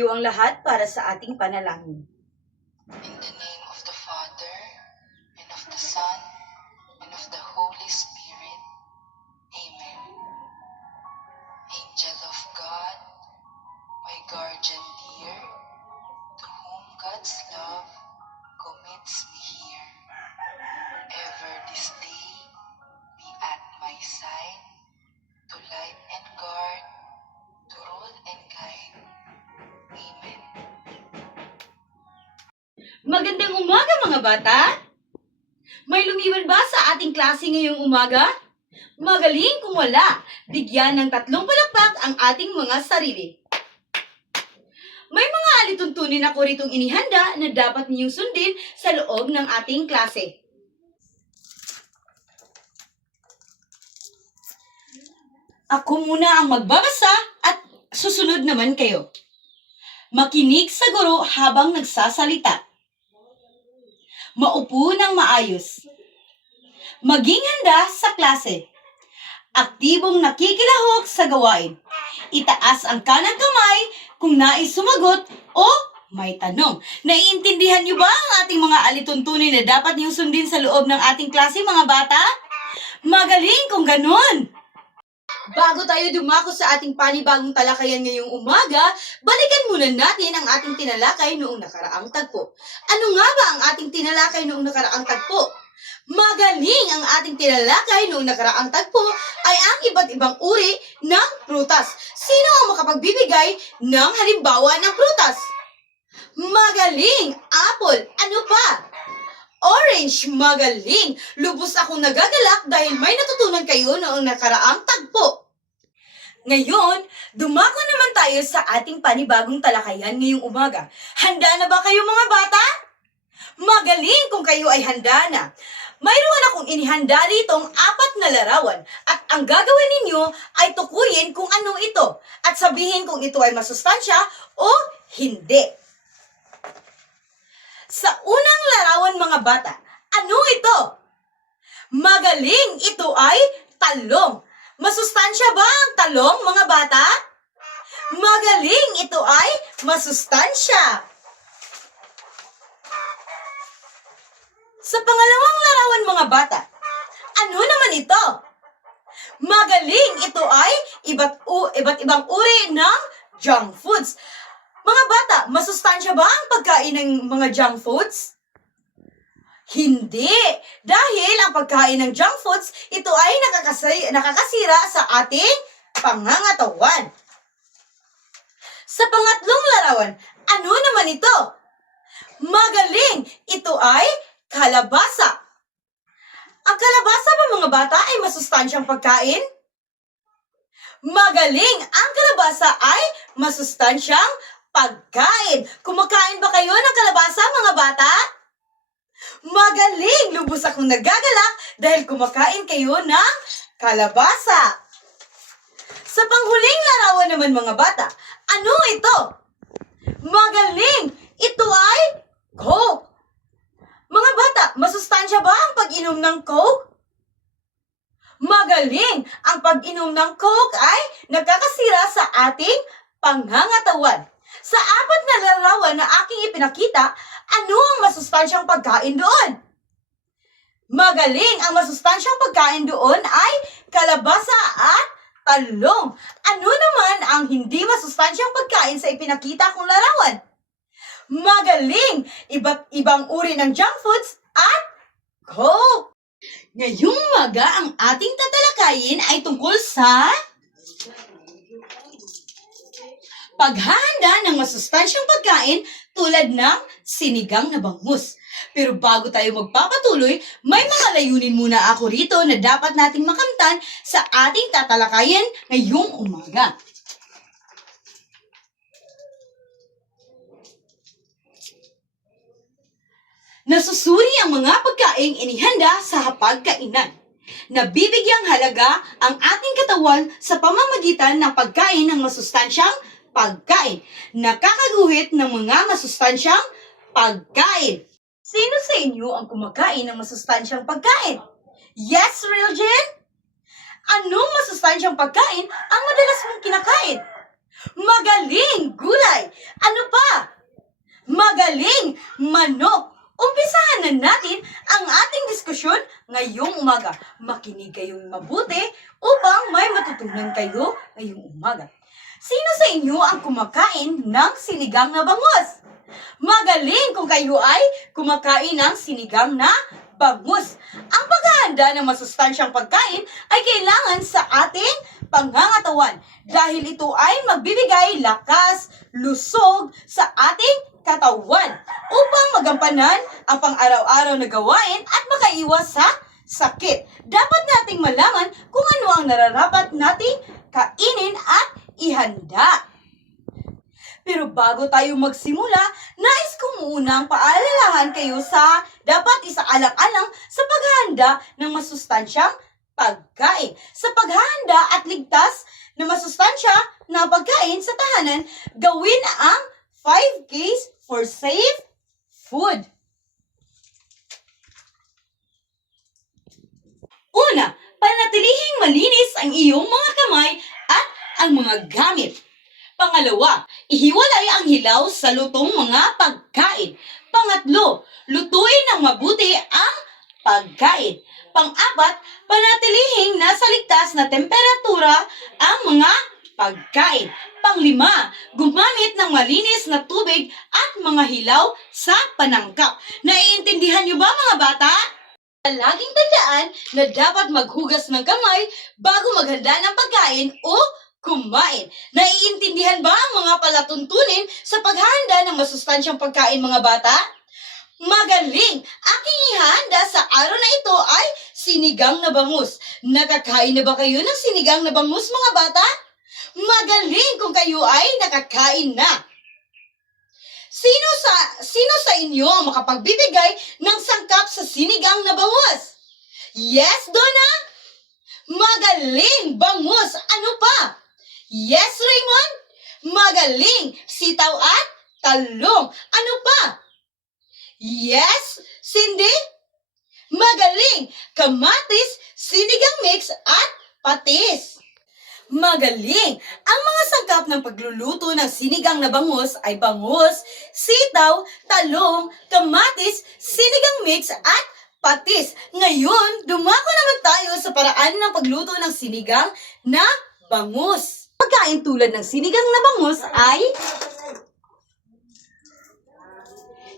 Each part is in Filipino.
Iyo ang lahat para sa ating panalangin. In the name of the Father, and of the Son, and of the Holy Spirit. Amen. Angel of God, my guardian dear, to whom God's love commits me here. Ever this day be at my side, to light and guard, to rule and guide. Amen. Magandang umaga mga bata! May lumiwan ba sa ating klase ngayong umaga? Magaling kung wala, bigyan ng 3 palakpak ang ating mga sarili. May mga alituntunin ako ritong inihanda na dapat ninyong sundin sa loob ng ating klase. Ako muna ang magbabasa at susunod naman kayo. Makinig sa guro habang nagsasalita. Maupo ng maayos. Maging handa sa klase. Aktibong nakikilahok sa gawain. Itaas ang kanang kamay kung nais sumagot o may tanong. Naiintindihan niyo ba ang ating mga alituntunin na dapat niyong sundin sa loob ng ating klase, mga bata? Magaling kung ganun! Bago tayo dumako sa ating panibagong talakayan ngayong umaga, balikan muna natin ang ating tinalakay noong nakaraang tagpo. Ano nga ba ang ating tinalakay noong nakaraang tagpo? Magaling! Ang ating tinalakay noong nakaraang tagpo ay ang iba't ibang uri ng prutas. Sino ang makapagbibigay ng halimbawa ng prutas? Magaling! Apple! Ano pa? Orange! Magaling! Lubos akong nagagalak dahil may natutunan kayo noong nakaraang tagpo. Ngayon, dumako naman tayo sa ating panibagong talakayan ngayong umaga. Handa na ba kayo mga bata? Magaling kung kayo ay handa na. Mayroon akong inihanda ritong 4 na larawan at ang gagawin ninyo ay tukuyin kung ano ito at sabihin kung ito ay masustansya o hindi. Sa unang larawan mga bata, ano ito? Magaling, ito ay talong. Masustansya ba ang talong mga bata? Magaling, ito ay masustansya. Sa pangalawang larawan mga bata, ano naman ito? Magaling, ito ay iba't ibang uri ng junk foods. Mga bata, masustansya ba ang pagkain ng mga junk foods? Hindi! Dahil ang pagkain ng junk foods, ito ay nakakasira sa ating pangangatawan. Sa pangatlong larawan, ano naman ito? Magaling! Ito ay kalabasa. Ang kalabasa ba mga bata ay masustansyang pagkain? Magaling! Ang kalabasa ay masustansyang pagkain. Kumakain ba kayo ng kalabasa mga bata? Magaling! Lubos akong nagagalak dahil kumakain kayo ng kalabasa. Sa panghuling larawan naman mga bata, ano ito? Magaling! Ito ay Coke. Mga bata, masustansya ba ang pag-inom ng Coke? Magaling! Ang pag-inom ng Coke ay nagkakasira sa ating pangangatawan. Sa 4 na larawan na aking ipinakita, ano ang masustansyang pagkain doon? Magaling! Ang masustansyang pagkain doon ay kalabasa at talong. Ano naman ang hindi masustansyang pagkain sa ipinakita kong larawan? Magaling! Iba't ibang uri ng junk foods at Coke. Ngayong umaga, ang ating tatalakayin ay tungkol sa paghahanda ng masustansyang pagkain tulad ng sinigang na bangus. Pero bago tayo magpapatuloy, may mga layunin muna ako rito na dapat nating makamtan sa ating tatalakayin ngayong umaga. Nasusuri ang mga pagkaing inihanda sa hapagkainan. Nabibigyang halaga ang ating katawan sa pamamagitan ng pagkain ng masustansyang pagkain. Nakakaguhit ng mga masustansyang pagkain. Sino sa inyo ang kumakain ng masustansyang pagkain? Yes, Real Jen? Anong masustansyang pagkain ang madalas mong kinakain? Magaling! Gulay! Ano manok. Umpisahan na natin ang ating diskusyon ngayong umaga. Makinig kayong mabuti upang may matutunan kayo ngayong umaga. Sino sa inyo ang kumakain ng sinigang na bangus? Magaling kung kayo ay kumakain ng sinigang na bangus. Ang paghahanda ng masustansyang pagkain ay kailangan sa ating pangangatawan dahil ito ay magbibigay lakas, lusog sa ating katawan upang magampanan ang pang-araw-araw na gawain at makaiwas sa sakit. Dapat nating malaman kung ano ang nararapat nating kainin at ihanda. Pero bago tayo magsimula, nais kong munang paalalahan kayo sa dapat isaalang-alang sa paghahanda ng masustansyang pagkain. Sa paghahanda at ligtas na masustansya na pagkain sa tahanan, gawin ang 5 Ks for safe food. Una, panatilihing malinis ang iyong mga kamay at ang mga gamit. Pangalawa, ihiwalay ang hilaw sa lutong mga pagkain. Pangatlo, lutuin ng mabuti ang pagkain. Pang-apat, panatilihing nasa ligtas na temperatura ang mga pagkain. Pang-lima, gumamit ng malinis na tubig at mga hilaw sa panangkap. Naiintindihan niyo ba mga bata? Laging tandaan na dapat maghugas ng kamay bago maghanda ng pagkain o kumain. Naiintindihan ba ang mga palatuntunin sa paghahanda ng masustansyang pagkain mga bata? Magaling! Aking ihahanda sa araw na ito ay sinigang na bangus. Nakakain na ba kayo ng sinigang na bangus mga bata? Magaling kung kayo ay nakakain na. Sino sa inyo ang makapagbibigay ng sangkap sa sinigang na bangus? Yes, Donna? Magaling! Bangus! Ano pa? Yes, Raymond? Magaling! Sitaw at talong. Ano pa? Yes, Cindy? Magaling! Kamatis, sinigang mix at patis. Magaling! Ang mga sangkap ng pagluluto ng sinigang na bangus ay bangus, sitaw, talong, kamatis, sinigang mix at patis. Ngayon, dumako naman tayo sa paraan ng pagluto ng sinigang na bangus. Pagkain tulad ng sinigang na bangus ay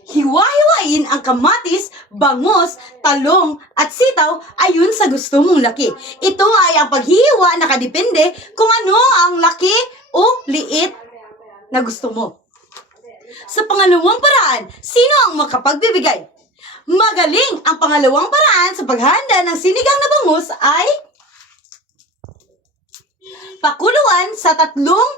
hiwa-hiwain ang kamatis, bangus, talong at sitaw ayon sa gusto mong laki. Ito ay ang paghihiwa nakadepende kung ano ang laki o liit na gusto mo. Sa pangalawang paraan, sino ang makapagbibigay? Magaling! Ang pangalawang paraan sa paghahanda ng sinigang na bangus ay pakuluan sa tatlong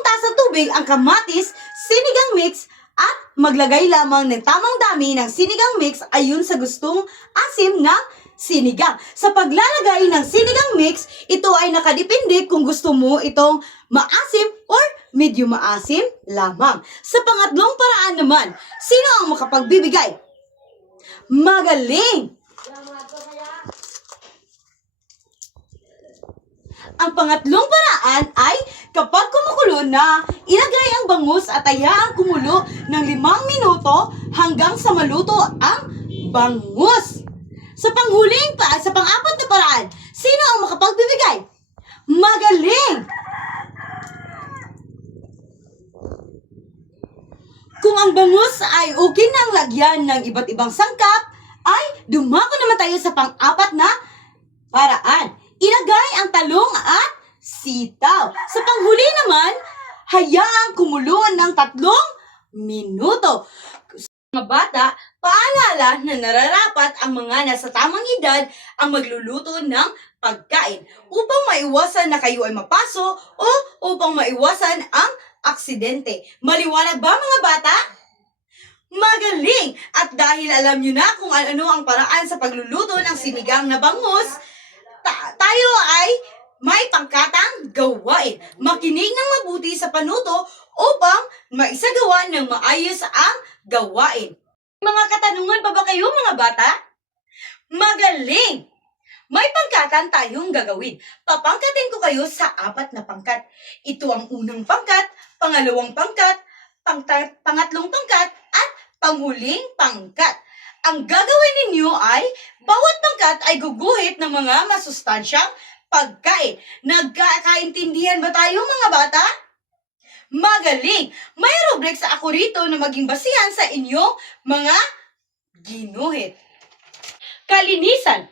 tasang tubig ang kamatis, sinigang mix at maglagay lamang ng tamang dami ng sinigang mix ayon sa gustong asim ng sinigang. Sa paglalagay ng sinigang mix, ito ay nakadepende kung gusto mo itong maasim or medyo maasim lamang. Sa pangatlong paraan naman, sino ang makapagbibigay? Magaling! Ang pangatlong paraan ay kapag kumukulo na, ilagay ang bangus at hayaang kumulo ng 5 minuto hanggang sa maluto ang bangus. Sa pang-apat na paraan, sino ang makapagbibigay? Magaling! Kung ang bangus ay okay nang lagyan ng iba't ibang sangkap, ay dumako naman tayo sa pang-apat na paraan. Ilagay ang talong at sitaw. Sa panghuli naman, hayaang kumulo ng 3 minuto. Sa mga bata, paalala na nararapat ang mga nasa tamang edad ang magluluto ng pagkain upang maiwasan na kayo ay mapaso o upang maiwasan ang aksidente. Maliwanag ba mga bata? Magaling! At dahil alam nyo na kung ano ang paraan sa pagluluto ng sinigang na bangus, tayo ay may pangkatang gawain. Makinig ng mabuti sa panuto upang maisagawa ng maayos ang gawain. Mga katanungan pa ba kayo mga bata? Magaling! May pangkatan tayong gagawin. Papangkatin ko kayo sa 4 na pangkat. Ito ang unang pangkat, pangalawang pangkat, pangatlong pangkat, at panghuling pangkat. Ang gagawin ninyo ay, bawat pangkat ay guguhit ng mga masustansyang pagkain. Nagkakaintindihan ba tayo mga bata? Magaling! May rubric sa ako rito na maging basihan sa inyong mga ginuhit. Kalinisan.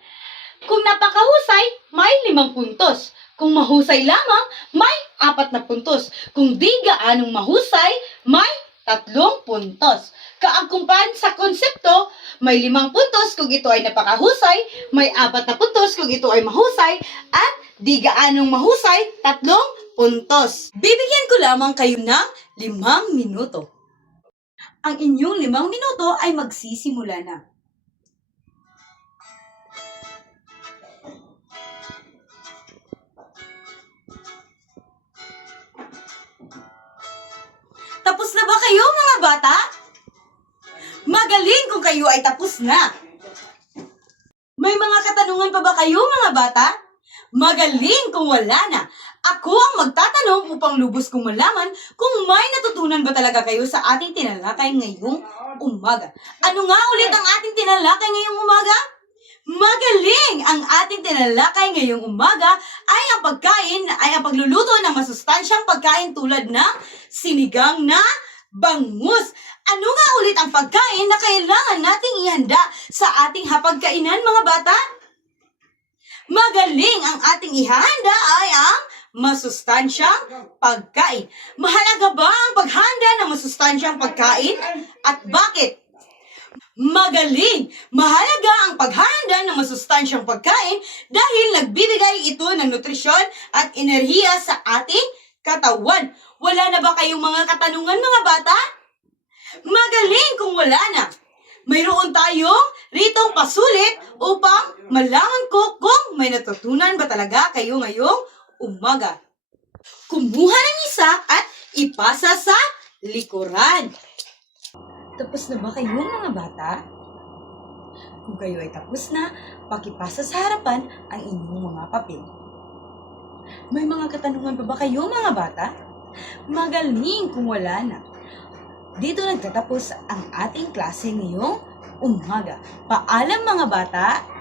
Kung napakahusay, may 5 puntos. Kung mahusay lamang, may 4 na puntos. Kung di gaanong mahusay, may 3 puntos. Kaangkupan sa konsepto, may 5 puntos kung ito ay napakahusay, may 4 na puntos kung ito ay mahusay, at di gaanong mahusay, 3 puntos. Bibigyan ko lamang kayo ng 5 minuto. Ang inyong 5 minuto ay magsisimula na. Tapos na ba kayo mga bata? Magaling kung kayo ay tapos na. May mga katanungan pa ba kayo mga bata? Magaling kung wala na. Ako ang magtatanong upang lubos kong malaman kung may natutunan ba talaga kayo sa ating tinalakay ngayong umaga. Ano nga ulit ang ating tinalakay ngayong umaga? Magaling! Ang ating tinalakay ngayong umaga ay ang pagkain, ay ang pagluluto ng masustansyang pagkain tulad ng sinigang na bangus. Ano nga ulit ang pagkain na kailangan nating ihanda sa ating hapagkainan mga bata? Magaling! Ang ating ihahanda ay ang masustansyang pagkain. Mahalaga ba ang paghanda ng masustansyang pagkain? At bakit? Magaling! Mahalaga ang paghahanda ng masustansyang pagkain dahil nagbibigay ito ng nutrisyon at enerhiya sa ating katawan. Wala na ba kayong mga katanungan mga bata? Magaling kung wala na. Mayroon tayong ritong pasulit upang malaman ko kung may natutunan ba talaga kayo ngayong umaga. Kumuha ng isa at ipasa sa likuran. Tapos na ba kayo mga bata? Kung kayo ay tapos na, pakipasa sa harapan ang inyong mga papel. May mga katanungan pa ba kayo mga bata? Magaling kung wala na. Dito nagtatapos ang ating klase ngayong umaga. Paalam mga bata!